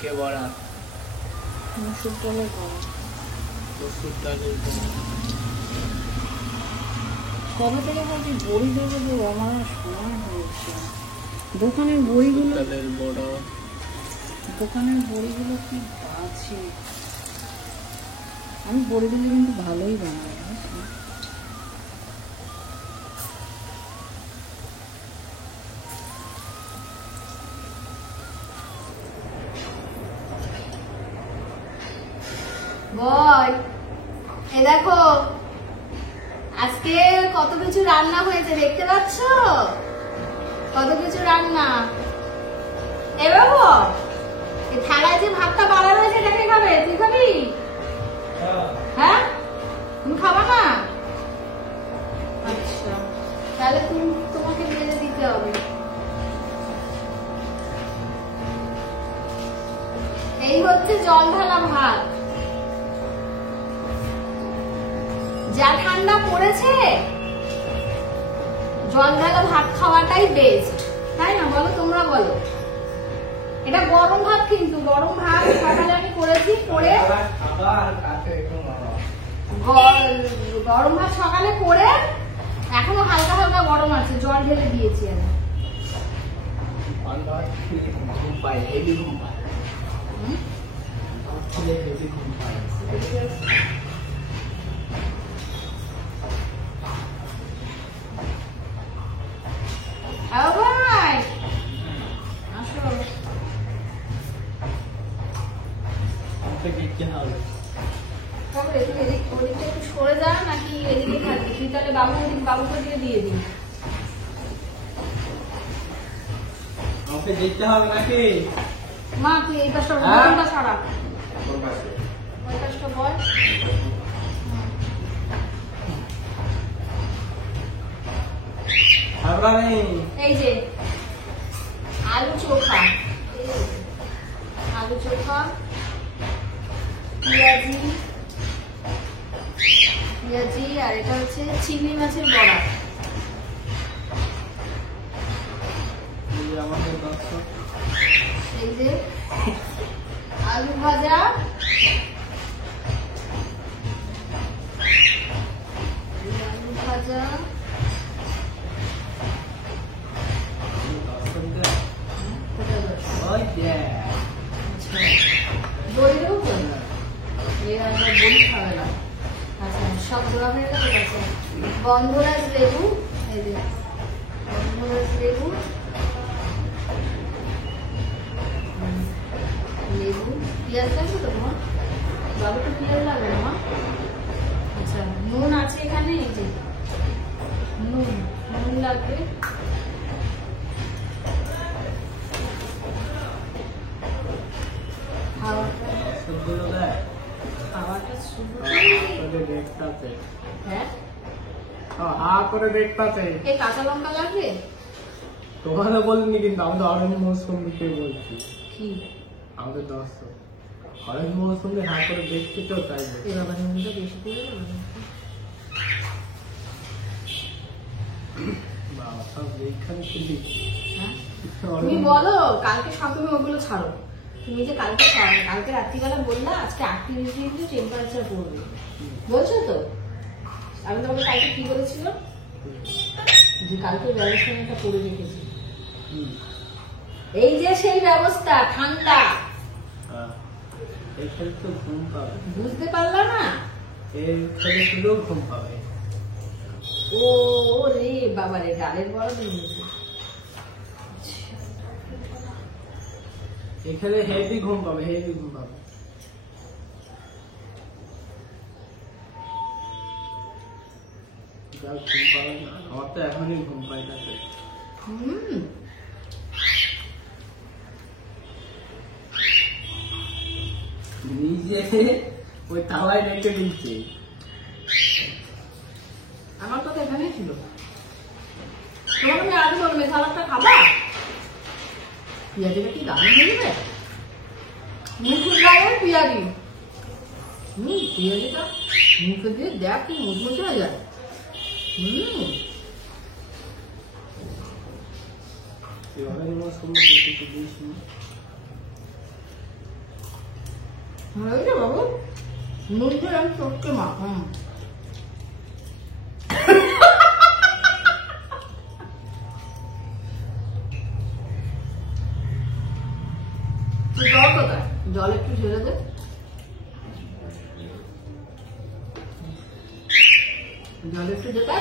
के बड़ा मसूर डालेर बड़ा मसूर डालेर बड़ा কবে থেকে বলছি বড়ি দেবে যে আমার সময় হয়েছে দোকানের বড়িগুলো ডালের বড়া দোকানের বড়িগুলো কি বাজে আমি বড়ি দিলে কিন্তু ভালোই বানাই বল এই দেখো আজকে কত কিছু রান্না হয়েছে দেখতে পাচ্ছ কত কিছু রান্না এবার বল এই থালায় যে ভাতটা বাড়া রয়েছে এটা কে খাবে তুই খাবি হ্যাঁ তুমি খাবা না আচ্ছা তাহলে তোমাকে মেরে দিতে হবে এই হচ্ছে জল ঢালা ভাত যা ঠান্ডা পড়েছে জল ঢালা ভাত খাওয়াটাই বেস্ট তাই না বলো তোমরা বলো এটা গরম ভাত কিন্তু গরম ভাত সকালে আমি করেছি করে গরম ভাত সকালে করে এখনো হালকা হালকা গরম আছে জল ঢেলে দিয়েছি আমি সরে যা নাকি এদিকে থাকবি তুই তাহলে বাবুকে দিয়ে দিই আমাকে দেখতে হবে নাকি মা তুই এই পাশটা ছাড়া ওই পাশটা বল এই যে আলু চোখা পেঁয়াজি আর এটা হচ্ছে চিংড়ি মাছের বড়া এই যে আলু ভাজা সব দেওয়া হয়ে গেছে গন্ধরাজ লেবু এই যে গন্ধরাজ লেবু পেঁয়াজ লাগবে তো তোমার বাবু তো পেঁয়াজ লাগবে না মা আচ্ছা নুন আছে এখানে এই যে নুন লাগবে খাওয়াটা শুধু হ্যাঁ করে দেখতে এই কাঁচা লঙ্কা লাগবে তোমাকে বলিনি কিন্তু আমি তো অরেঞ্জ মৌসুমীকে বলছি কি আমাদের দর্শক অরেঞ্জ মৌসুমী হা করে দেখতে তো তাই বাবা নুনটা বেশি করে বাবা সব এইখানে খুলি তুমি বলো কালকে সব তুমি ওগুলো ছাড়ো তুমি যে কালকে রাত্রিবেলা বললা আজকে 38 ডিগ্রি টেম্পারেচার পড়বে বলছো তো আমি তোমাকে কালকে কি বলেছিলাম যে কালকে ব্যবস্থাটা করে রেখেছি এই যে সেই ব্যবস্থা ঠান্ডা এইখানে তো ঘুম পাবে বুঝতে পারলা না এইখানে শুধু ঘুম পাবে ও রে বাবা রে ডালের বড় দিয়েছে এখানে হেভি ঘুম পাবে আর ঘুম পাবে না, আমার তো এখনই ঘুম পাইতেছে। নিজে ওই তাওয়ায় রেখে দিচ্ছে। আমার তো এখানেই ছিল। তোমাকে আমি আজ বলবে সালাদটা খাবা, পেঁয়াজিটা কি দারুণ হয়ে যাবে, মুখুর গায়ে পেঁয়াজি। পেঁয়াজিটা মুখে দিয়ে দেখ কি মুচমুচে হয়ে যায়। এবারে সময় কিছু দিস না। হয়েছে বাবু, মুখে আমি চটকে মা। জল কোথায়, জল একটু ঢেলে দে। জল একটু ঢেলে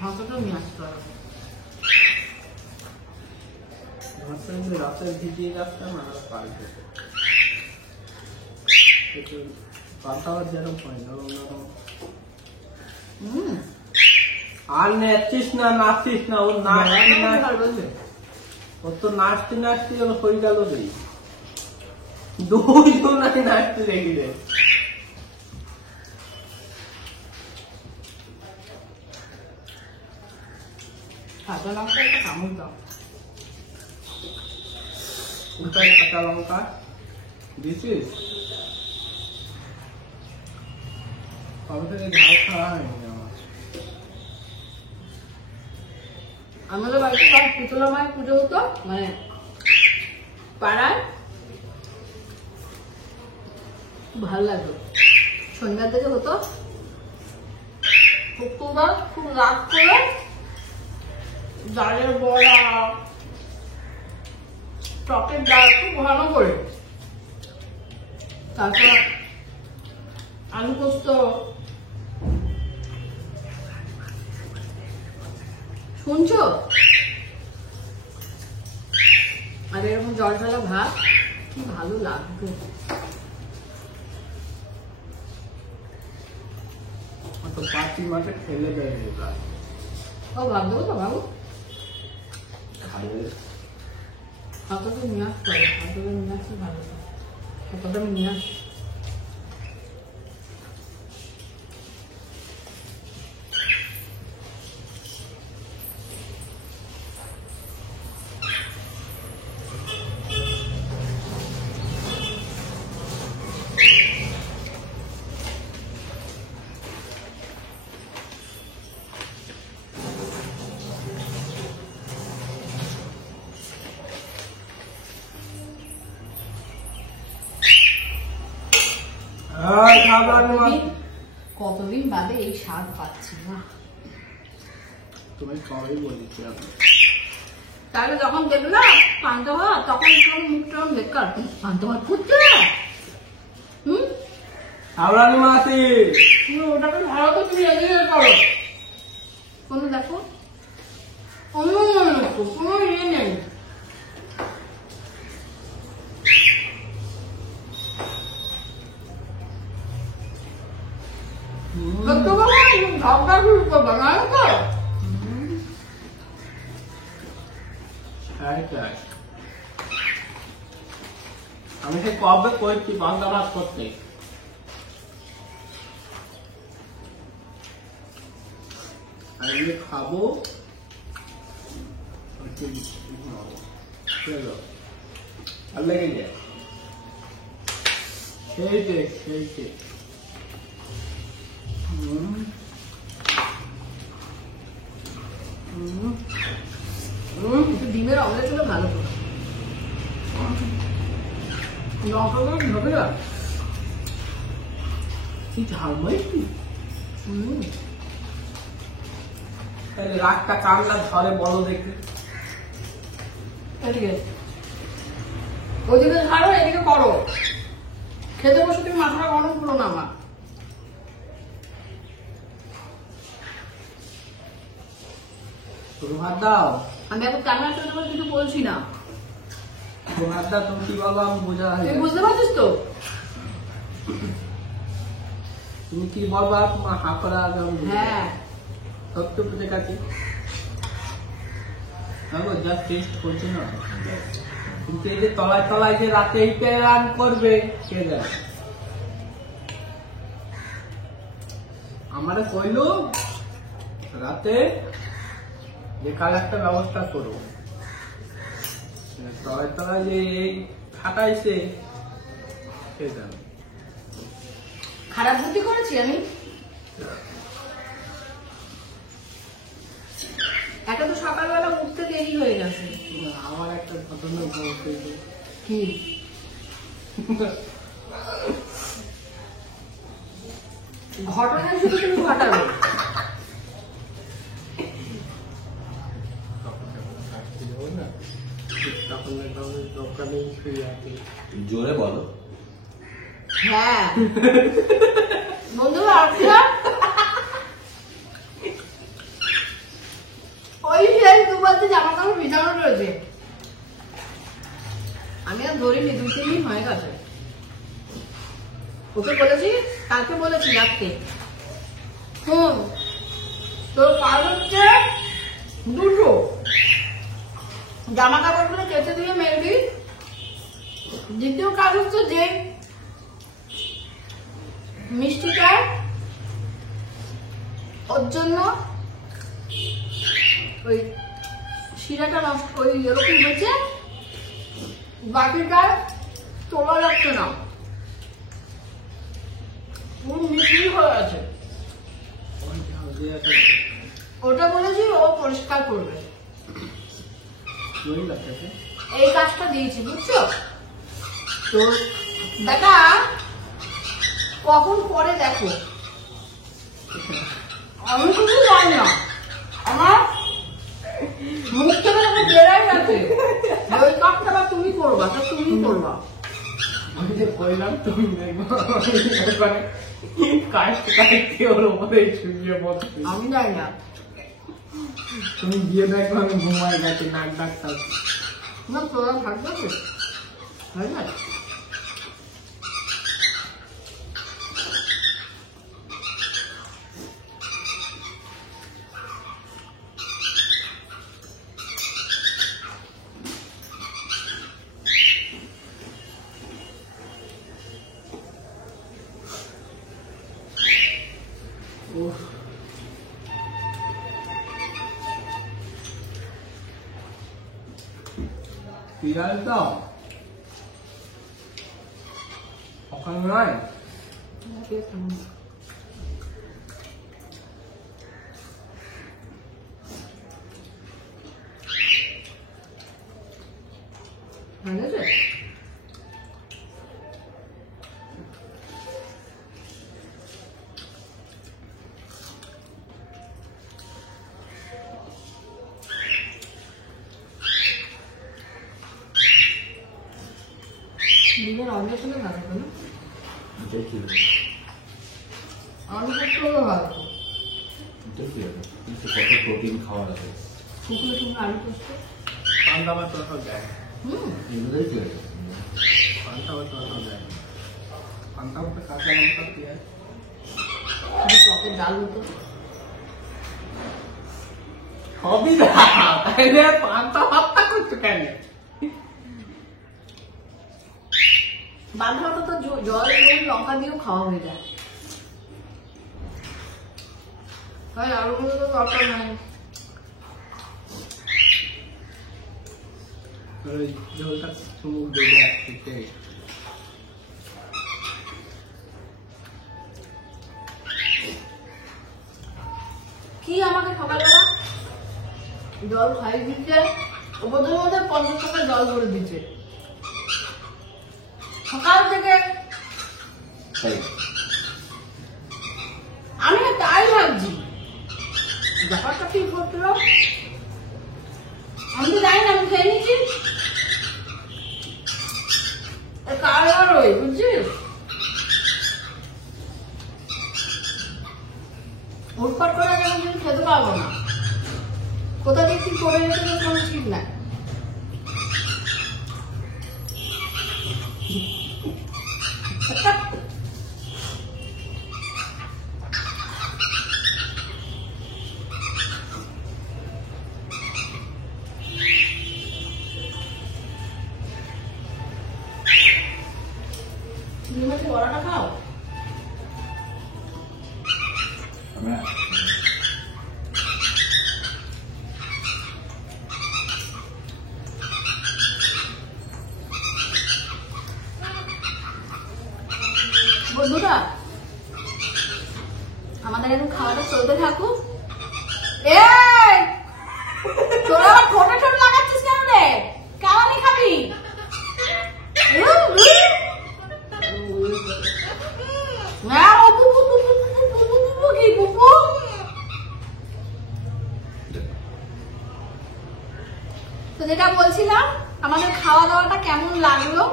হাঁসটা নিয়ে আসতে হবে। রাতে ভিজিয়ে রাখতাম আর পাল্টে পাল্টাবার যেরকম হয় নরম নরম। আর নেচিস না, নাচছিস না, ওর নাচতে নাচতে ওর তো নাচতে নাচতে ওর হয়ে গেল রে, দুজন নাচতে লেগে যায়। কাঁচা লঙ্কা একটা কামড় দাও। কোথায় কাঁচা লঙ্কা দিছিস? কবে থেকে ঝাল খাওয়া হয়নি আমার। আমাদের বাড়িতে সব শীতলা মায়ের পুজো হতো, মানে পাড়ায়, খুব ভালো লাগতো। সন্ধ্যার দিকে হতো, খুব রাত করে ডালের বড়া, টকের ডাল খুব ভালো করে, তারপর আলু পোস্ত, শুনছো? আর এরকম জল ঢালা ভাত কি ভালো লাগবে। তো পার্টি মাঠে ফেলে দেয় প্রায় ও ভাব দেবো তো বাবু, খাইয়ে। হাতটা নিয়ে আসতে হবে, হাতটা নিয়ে আসতে ভালো, হাতটা আমি নিয়ে আসি। কতদিন বাদে এই স্বাদ পাচ্ছি না। তুমি কবে বলেছি আমি? তাহলে যখন দেখবে পান্তা ভাত, তখন মুখটা বেকার, পান্তা ভাত করছে। সাবরানি মাসি ওটাকে ভালো তো তুমি এগিয়ে করো। কোনো দেখো অন্য কোনো ইয়ে নেই। আমি সে কবে করেছি পান্তা ভাত করতে। আজকে খাবো আর লেগে যায় সেই ডিমের অমলেট হলে ভালো করে লঙ্কাগুলো হবে না, কি ঝাল মাইছি। তাহলে রাগটা কান্না ধরে বলো দেখি। এদিকে ওইদিকে ছাড়ো, এদিকে করো, খেতে বসে তুমি মাথাটা গরম করো না আমার। তুমি ভাত দাও, আমি এখন ক্যামেরা চলতে বলে কিছু বলছি না। তুমি ভাত দাও, তুমি কি বলো আমি বোঝা হয় তুই না। বুঝতে পারছিস তো? তুমি কি বলবা তোমার হাফরা আগে আমি বুঝতে হ্যাঁ, পারি। সব তো বুঝে গেছি। দেখো যা টেস্ট করছে না, কিন্তু এই যে তলায় তলায় যে রাতে এইটা রান করবে কে জানে। আমারে কইলো রাতে যে কাল একটা ব্যবস্থা করো, তলায় তলায় যে এই খাটাইছে কে জানে। খারাপ বুদ্ধি করেছি আমি? একটা তো সকালবেলা উঠতে দেরি হয়ে গেছে। আমার একটা ঘটনা বলতে যে কি? ঘটনা শুধু তুমি ঘটাবে। তখন একদম দোকানে শুয়ে আছি। জোরে বলো। হ্যাঁ বন্ধুরা, আজকে ওই সেই দুবারতে জামা কাপড় ভিজানো রয়েছে, আমি আর ধরিনি, 2-3 দিন হয়ে গেছে। ওকে বলেছি, কালকে বলেছি রাখতে। তোর কাজ হচ্ছে দুটো, জামা কাপড় গুলো কেটে দিয়ে মেলবি। দ্বিতীয় কাজ হচ্ছে যে মিষ্টিটা ওর জন্য ওই শিরাটা নষ্ট, ওই এরকম হয়েছে, বাকিটা তোলা যাচ্ছে না, পুরো মিষ্টি হয়ে আছে। ওটা বলেছি ও পরিষ্কার করবে, এই কাজটা দিয়েছি, বুঝছো তো? দেখা কখন পরে দেখো, আমি কিছু জানি না, আমার মুখ থেকে যখন বেড়াই আছে ওই কাজটা আবার তুমি করবা, তা তুমি করবা। আমি যে কইলাম তুমি দেখবো কাজটা কাটতে ওর উপরে শুয়ে বসছি। আমি জানি না, তুমি গিয়ে দেখো আমি ঘুমাই গেছি, নাক ডাক্তার। না তোরা থাকবে তো, হয় না? পিয়াজ দাও ওখানে নয়, হয়ে গেছে? নিজের অন্য ছিল না কেন? দেখি আমি করতে হলো ভালো, দেখি কিন্তু কত প্রোটিন খাওয়ার আছে। শুকনো শুকনো আলু পোস্ত। পান্তা ভাত তো দেয়, এগুলোই কি আছে? পান্তা ভাত তো দেয়, পান্তা ভাত কাঁচা লঙ্কা পেঁয়াজ টকের ডাল হতো, সবই দাও, তাইলে পান্তা ভাতটা করছো কেন? বাঁধা তো জল লঙ্কা দিয়েও খাওয়া হয়ে যায়। ভাই আলুগুলো তো দরকার নাই। ওই ঝোলটা চুমুক দেবে একদিকে। কি আমাকে সকালবেলা জল খাই দিচ্ছে, ওদের মধ্যে 50 টাকা জল ভরে দিচ্ছে সকাল থেকে। তাই আমি না তাই ভাবছি ব্যাপারটা কি করছিল, আমি তো জানি না, আমি খেয়ে নিচ্ছি কার ওই, বুঝছিস? উৎপাট করে আমি খেতে পারবো না, কোথা থেকে তুমি আমাকে বড়াটা খাও। বন্ধুরা আমাদের এখন খাওয়াটা চলতে থাকুক। এই তোরা আবার ঠোঁটে ঠোঁট লাগাচ্ছিস কেন রে? কেমন খাবি? তো যেটা বলছিলাম, আমাদের খাওয়া দাওয়াটা কেমন লাগলো?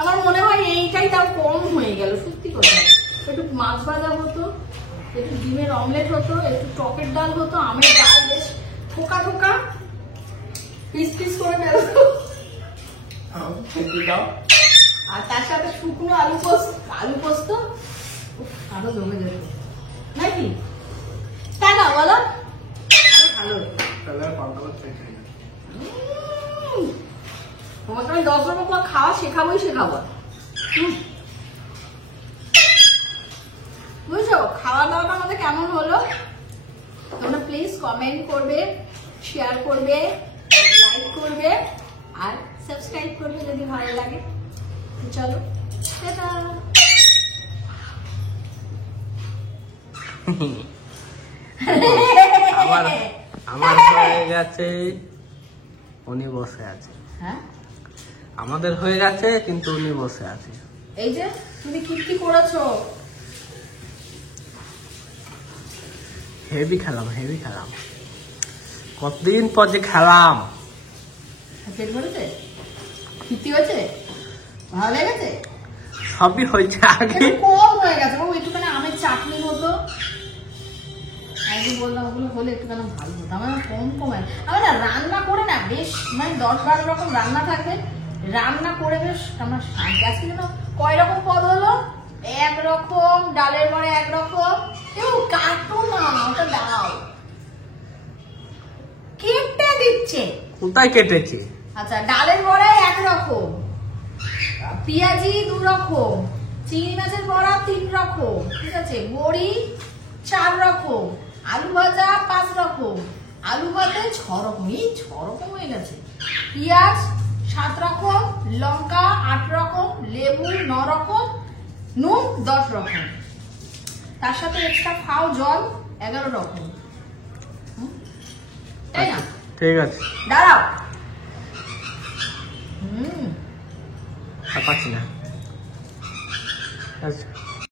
আমার মনে হয় এইটাই তার কম হয়ে গেল, সত্যি কথা। একটু মাছ ভাজা হতো, একটু ডিমের অমলেট হতো, একটু টকের ডাল হতো, আমের ডাল বেশ ঠোকা ঠোকা পিস পিস করে বেরোতো, আর তার সাথে শুকনো আলু পোস্ত আরো জমে যেত নাকি? তাই না বলো? ভালো তোমাকে আমি 10 রকম খাওয়া শেখাবোই শেখাবো। বুঝছো খাওয়া দাওয়াটা আমাদের কেমন হলো? তোমরা প্লিজ কমেন্ট করবে, শেয়ার করবে, লাইক করবে আর সাবস্ক্রাইব করবে যদি ভালো লাগে। চলো টাটা। আমার হয়ে গেছে, উনি বসে আছে। হ্যাঁ আমাদের হয়ে গেছে কিন্তু উনি বসে আছে। এই যে তুমি কি করেছো? হেভি খেলাম কতদিন পর যে খেলাম। পেট ভরেছে? তৃপ্তি হয়েছে? ভালো লেগেছে? সবই হয়েছে, আগে একটু কম হয়ে গেছে বাবু, একটুখানি আমের চাটনি হতো। আগে বললাম ওগুলো হলে একটুখানি ভালো হতো। আমার কম আমার না রান্না করে না বেশ মানে 10-12 রকম রান্না থাকে, রান্না করে বেশ আমার শান্তি। আজকে যেন কয় রকম পদ হলো? একরকম, ডালের পরে একরকম। কেউ কাটো না, ওটা দাও, কেটে দিচ্ছে। কোথায় কেটেছে? আচ্ছা ডালের বড়া একরকম, পেঁয়াজি 2 রকম, চিংড়ি মাছের বড়া 3 রকম, ঠিক আছে, বড়ি 4 রকম, আলু ভাজা 5 রকম, আলু ভাতে 6 রকম। এই 6 রকম হয়ে গেছে। পেঁয়াজ 7 রকম, লঙ্কা 8 রকম, লেবু 9 রকম, নুন 10 রকম, তার সাথে এক্সট্রা খাও জল 11 রকম। তাই না? ঠিক আছে, দাঁড়াও। পাচ্ছি না। আচ্ছা